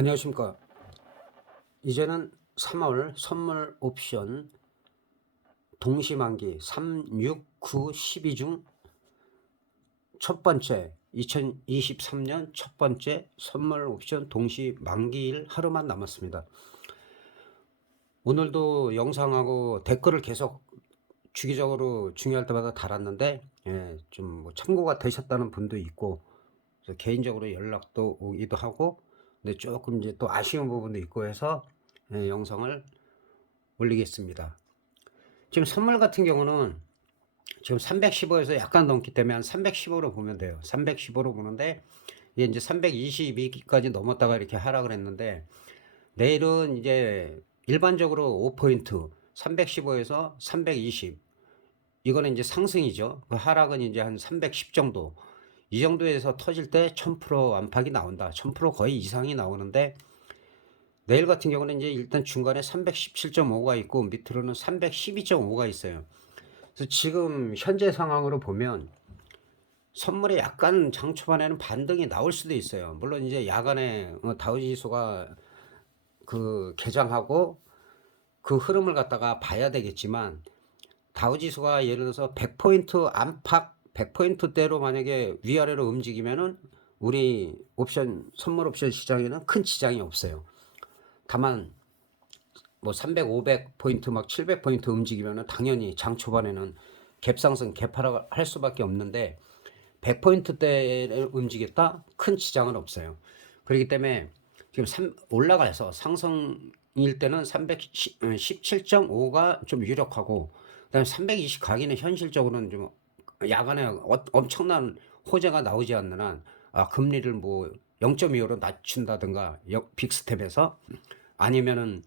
안녕하십니까. 이제는 3월 선물 옵션 동시만기 3, 6, 9, 12 중 첫 번째 2023년 첫 번째 선물 옵션 동시만기일 하루만 남았습니다. 오늘도 영상하고 댓글을 계속 주기적으로 중요할 때마다 달았는데 좀 뭐 참고가 되셨다는 분도 있고, 그래서 개인적으로 연락도 오기도 하고, 근데 조금 이제 또 아쉬운 부분도 있고 해서 영상을 올리겠습니다. 지금 선물 같은 경우는 지금 315에서 약간 넘기 때문에 한 315로 보면 돼요. 315로 보는데 이게 이제 322까지 넘었다가 이렇게 하락을 했는데, 내일은 이제 일반적으로 5포인트 315에서 320, 이거는 이제 상승이죠. 그 하락은 이제 한 310 정도, 이 정도에서 터질 때 1000% 안팎이 나온다. 1000% 거의 이상이 나오는데, 내일 같은 경우는 이제 일단 중간에 317.5가 있고 밑으로는 312.5가 있어요. 그래서 지금 현재 상황으로 보면 선물에 약간 장 초반에는 반등이 나올 수도 있어요. 물론 이제 야간에 다우지수가 그 개장하고 그 흐름을 갖다가 봐야 되겠지만, 다우지수가 예를 들어서 100포인트 안팎 100포인트대로 만약에 위아래로 움직이면은 우리 옵션 선물 옵션 시장에는 큰 지장이 없어요. 다만 뭐 300, 500포인트 막 700포인트 움직이면은 당연히 장 초반에는 갭상승, 갭하락 할 수밖에 없는데, 100포인트대를 움직였다? 큰 지장은 없어요. 그렇기 때문에 지금 올라가서 상승일 때는 317.5가 좀 유력하고, 그다음에 320 가기는 현실적으로는 좀 야간에 엄청난 호재가 나오지 않는 한, 금리를 뭐 0.25로 낮춘다든가 빅스텝에서, 아니면은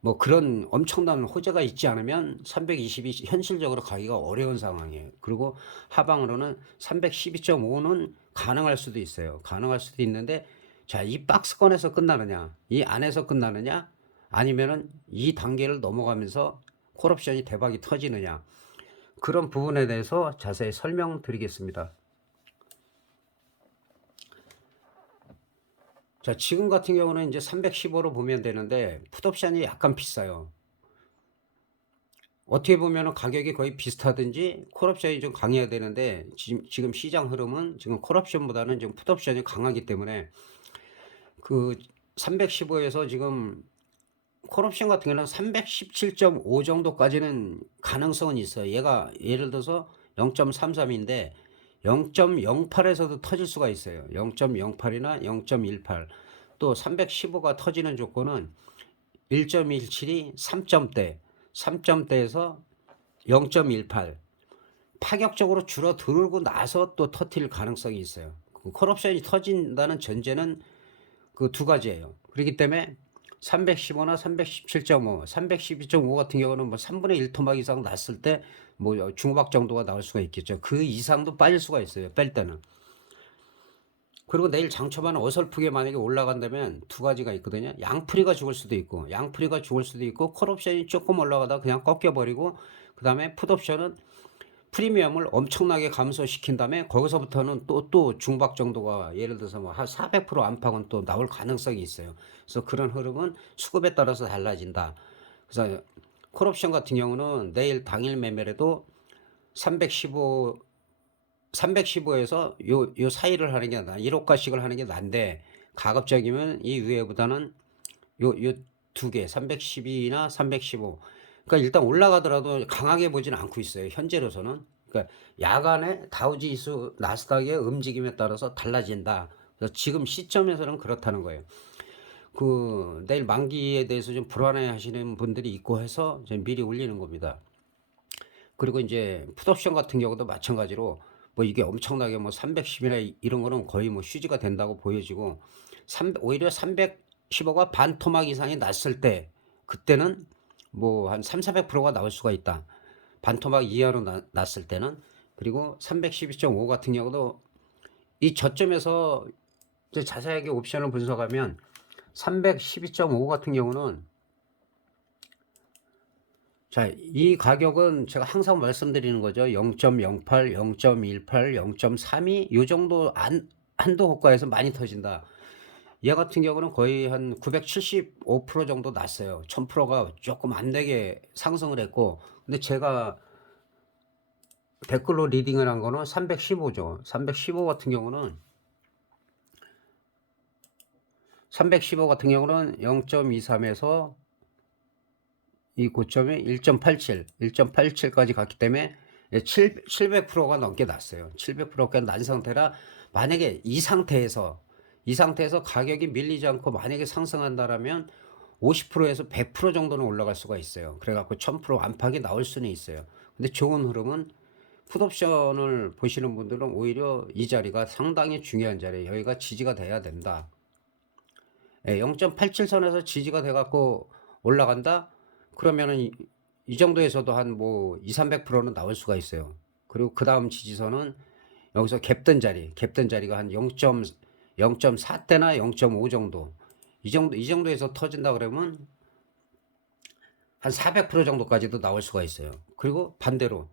뭐 그런 엄청난 호재가 있지 않으면 320이 현실적으로 가기가 어려운 상황이에요. 그리고 하방으로는 312.5는 가능할 수도 있어요. 가능할 수도 있는데, 자, 이 박스권에서 끝나느냐, 이 안에서 끝나느냐, 아니면은 이 단계를 넘어가면서 콜옵션이 대박이 터지느냐, 그런 부분에 대해서 자세히 설명드리겠습니다. 자, 지금 같은 경우는 이제 315로 보면 되는데 풋옵션이 약간 비싸요. 어떻게 보면 가격이 거의 비슷하든지 콜옵션이 좀 강해야 되는데, 지금 시장 흐름은 지금 콜옵션보다는 지금 풋옵션이 강하기 때문에 그 315에서 지금 콜옵션 같은 경우는 317.5 정도까지는 가능성은 있어요. 얘가 예를 들어서 0.33인데 0.08에서도 터질 수가 있어요. 0.08이나 0.18. 또 315가 터지는 조건은 1.17이 3점대, 3점대에서 0.18 파격적으로 줄어들고 나서 또 터뜨릴 가능성이 있어요. 그 콜옵션이 터진다는 전제는 그 두 가지예요. 그렇기 때문에 315나 317.5, 312.5 같은 경우는 뭐 3분의 1 토막 이상 났을 때 뭐 중박 정도가 나올 수가 있겠죠. 그 이상도 빠질 수가 있어요. 뺄 때는. 그리고 내일 장초반에 어설프게 만약에 올라간다면 두 가지가 있거든요. 양풀이가 죽을 수도 있고, 양풀이가 죽을 수도 있고, 콜옵션이 조금 올라가다 그냥 꺾여버리고, 그 다음에 풋옵션은 프리미엄을 엄청나게 감소시킨 다음에 거기서부터는 또 중박 정도가 예를 들어서 뭐 한 400% 안팎은 또 나올 가능성이 있어요. 그래서 그런 흐름은 수급에 따라서 달라진다. 그래서 콜옵션 같은 경우는 내일 당일 매매래도 315 315에서 요 사이를 하는 게 나. 1호가씩을 하는 게 난데, 가급적이면 이 위에보다는 요 두 개, 312나 315. 그러니까 일단 올라가더라도 강하게 보지는 않고 있어요. 현재로서는. 그러니까 야간에 다우지수 나스닥의 움직임에 따라서 달라진다. 그래서 지금 시점에서는 그렇다는 거예요. 그 내일 만기에 대해서 좀 불안해 하시는 분들이 있고 해서 미리 올리는 겁니다. 그리고 이제 풋옵션 같은 경우도 마찬가지로 뭐 이게 엄청나게 뭐 310이나 이런 거는 거의 뭐 휴지가 된다고 보여지고, 오히려 315가 반 토막 이상이 났을 때, 그때는 뭐 한 3, 400%가 나올 수가 있다. 반 토막 이하로 났을 때는. 그리고 312.5 같은 경우도 이 저점에서 이제 자세하게 옵션을 분석하면 312.5 같은 경우는, 자, 이 가격은 제가 항상 말씀드리는 거죠. 0.08, 0.18, 0.32, 요 정도 한도 호가에서 많이 터진다. 얘 같은 경우는 거의 한 975% 정도 났어요. 1000%가 조금 안 되게 상승을 했고, 근데 제가 댓글로 리딩을 한 거는 315죠. 315 같은 경우는 0.23에서 이 고점이 1.87, 1.87까지 갔기 때문에 700%가 넘게 났어요. 700%가 난 상태라, 만약에 이 상태에서 가격이 밀리지 않고 만약에 상승한다라면 50%에서 100% 정도는 올라갈 수가 있어요. 그래갖고 1000% 안팎이 나올 수는 있어요. 근데 좋은 흐름은 풋옵션을 보시는 분들은 오히려 이 자리가 상당히 중요한 자리예요. 여기가 지지가 돼야 된다. 0.87선에서 지지가 돼갖고 올라간다? 그러면은 이 정도에서도 한 뭐 2, 300%는 나올 수가 있어요. 그리고 그 다음 지지선은 여기서 갭던 자리가 한 0.4대나 0.5 정도. 이 정도에서 터진다 그러면 한 400% 정도까지도 나올 수가 있어요. 그리고 반대로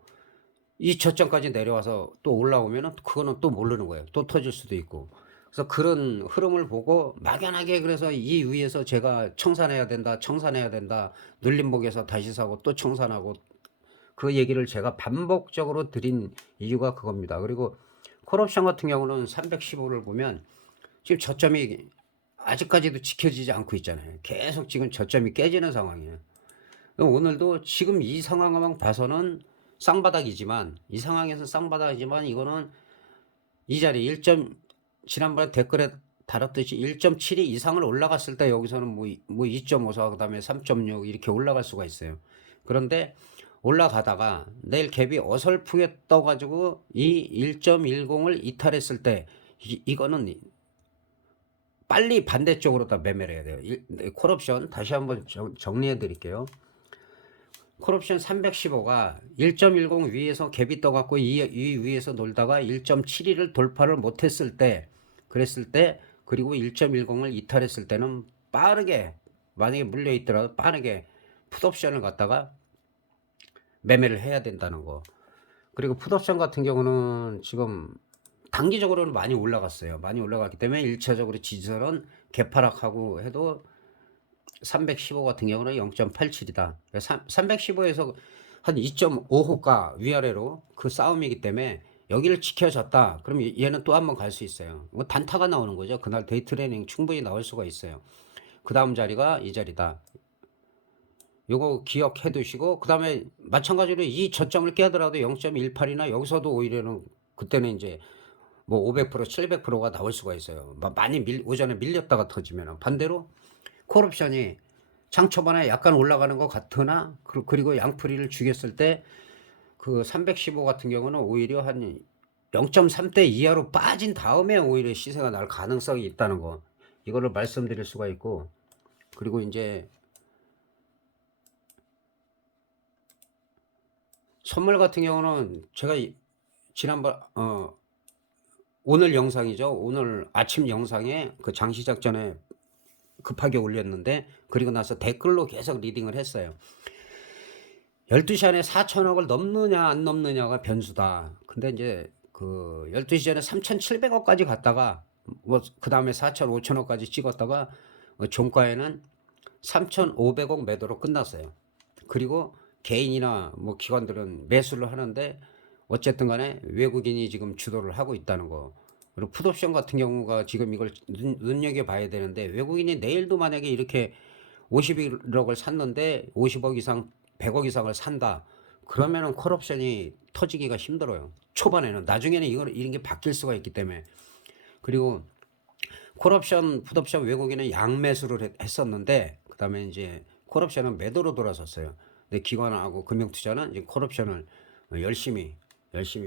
이 저점까지 내려와서 또 올라오면은 그거는 또 모르는 거예요. 또 터질 수도 있고. 그래서 그런 흐름을 보고 막연하게, 그래서 이 위에서 제가 청산해야 된다, 눌림목에서 다시 사고 또 청산하고, 그 얘기를 제가 반복적으로 드린 이유가 그겁니다. 그리고 콜옵션 같은 경우는 315를 보면 지금 저점이 아직까지도 지켜지지 않고 있잖아요. 계속 지금 저점이 깨지는 상황이에요. 오늘도 지금 이 상황만 봐서는 쌍바닥이지만, 이 상황에서 쌍바닥이지만, 이거는 이 자리 지난번에 댓글에 달았듯이 1.72 이상을 올라갔을 때 여기서는 뭐 2.54, 그 다음에 3.6 이렇게 올라갈 수가 있어요. 그런데 올라가다가 내일 갭이 어설프게 떠가지고 이 1.10을 이탈했을 때 이거는 빨리 반대쪽으로 다 매매를 해야 돼요. 콜옵션 다시 한번 정리해 드릴게요. 콜옵션 315가 1.10 위에서 갭이 떠갖고 이 위에서 놀다가 1.72를 돌파를 못했을 때, 그랬을 때, 그리고 1.10을 이탈했을 때는 빠르게, 만약에 물려있더라도 빠르게 풋옵션을 갖다가 매매를 해야 된다는 거. 그리고 풋옵션 같은 경우는 지금 단기적으로는 많이 올라갔어요. 많이 올라갔기 때문에 1차적으로 지지선은 개파락하고 해도 315 같은 경우는 0.87이다. 315에서 한 2.5호가 위아래로 그 싸움이기 때문에 여기를 지켜졌다. 그럼 얘는 또 한번 갈 수 있어요. 뭐 단타가 나오는 거죠. 그날 데이 트레이닝 충분히 나올 수가 있어요. 그 다음 자리가 이 자리다. 요거 기억해 두시고, 그 다음에 마찬가지로 이 저점을 깨더라도 0.18이나 여기서도 오히려는 그때는 이제 뭐 500%, 700%가 나올 수가 있어요. 많이 오전에 밀렸다가 터지면. 반대로 콜옵션이 장 초반에 약간 올라가는 것 같으나, 그리고 양풀이를 죽였을 때 그 315 같은 경우는 오히려 한 0.3대 이하로 빠진 다음에 오히려 시세가 날 가능성이 있다는 거, 이거를 말씀드릴 수가 있고. 그리고 이제 선물 같은 경우는 제가 지난번 오늘 영상이죠. 오늘 아침 영상에 그 장시작 전에 급하게 올렸는데, 그리고 나서 댓글로 계속 리딩을 했어요. 12시 안에 4천억을 넘느냐 안 넘느냐가 변수다. 근데 이제 그 12시 전에 3,700억까지 갔다가 뭐 그 다음에 4천, 5천억까지 찍었다가 종가에는 3,500억 매도로 끝났어요. 그리고 개인이나 뭐 기관들은 매수를 하는데, 어쨌든 간에 외국인이 지금 주도를 하고 있다는 거. 그리고 풋옵션 같은 경우가 지금 이걸 눈여겨봐야 되는데, 외국인이 내일도 만약에 이렇게 51억을 샀는데 50억 이상, 100억 이상을 산다. 그러면은 콜옵션이 터지기가 힘들어요. 초반에는. 나중에는 이런 게 바뀔 수가 있기 때문에. 그리고 콜옵션, 풋옵션 외국인은 양매수를 했었는데, 그 다음에 이제 콜옵션은 매도로 돌아섰어요. 근데 기관하고 금융투자는 이제 콜옵션을 열심히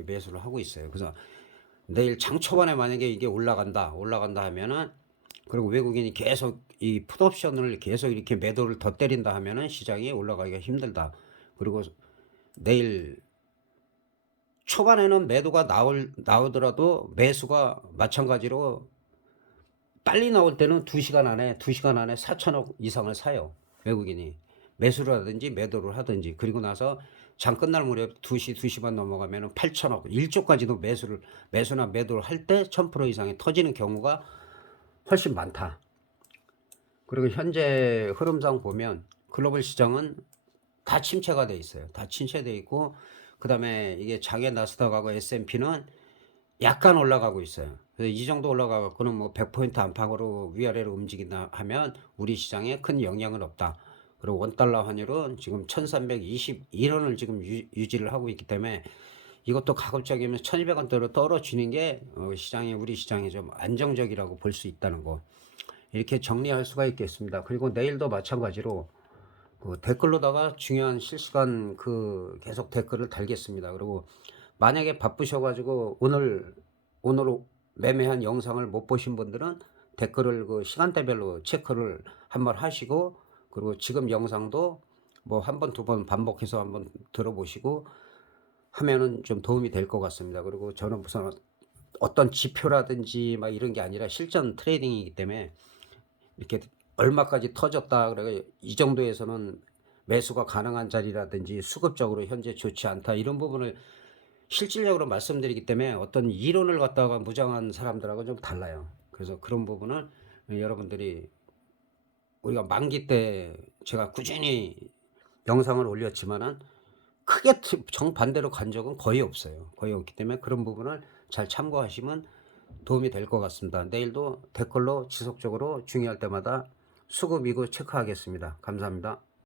매수를 하고 있어요. 그래서 내일 장 초반에 만약에 이게 올라간다 하면은, 그리고 외국인이 계속 이 풋옵션을 계속 이렇게 매도를 더 때린다 하면은 시장이 올라가기가 힘들다. 그리고 내일 초반에는 매도가 나오더라도 매수가 마찬가지로 빨리 나올 때는 2시간 안에 4천억 이상을 사요. 외국인이 매수를 하든지 매도를 하든지. 그리고 나서 장 끝날 무렵 2시 반 넘어가면 8천억, 1조까지도 매수나 매도를 할 때 1000% 이상이 터지는 경우가 훨씬 많다. 그리고 현재 흐름상 보면 글로벌 시장은 다 침체가 돼 있어요. 다 침체돼 있고 그다음에 이게 장외 나스닥하고 S&P는 약간 올라가고 있어요. 그래서 이 정도 올라가 갖고는 뭐 100포인트 안팎으로 위아래로 움직인다 하면 우리 시장에 큰 영향은 없다. 그리고 원달러 환율은 지금 1321원을 지금 유지를 하고 있기 때문에 이것도 가급적이면 1200원대로 떨어지는 게 시장이 우리 시장이 좀 안정적이라고 볼 수 있다는 거. 이렇게 정리할 수가 있겠습니다. 그리고 내일도 마찬가지로 그 댓글로다가 중요한 실시간 그 계속 댓글을 달겠습니다. 그리고 만약에 바쁘셔가지고 오늘 매매한 영상을 못 보신 분들은 댓글을 그 시간대별로 체크를 한번 하시고 그리고 지금 영상도 뭐 한 번, 두 번 반복해서 한번 들어보시고 하면은 좀 도움이 될 것 같습니다. 그리고 저는 무슨 어떤 지표라든지 막 이런 게 아니라 실전 트레이딩이기 때문에 이렇게 얼마까지 터졌다 그래 이 정도에서는 매수가 가능한 자리라든지 수급적으로 현재 좋지 않다 이런 부분을 실질적으로 말씀드리기 때문에 어떤 이론을 갖다가 무장한 사람들하고 좀 달라요. 그래서 그런 부분을 여러분들이 우리가 만기 때 제가 꾸준히 영상을 올렸지만은 크게 정반대로 간 적은 거의 없어요. 거의 없기 때문에 그런 부분을 잘 참고하시면 도움이 될 것 같습니다. 내일도 댓글로 지속적으로 중요할 때마다 수급 이고 체크하겠습니다. 감사합니다.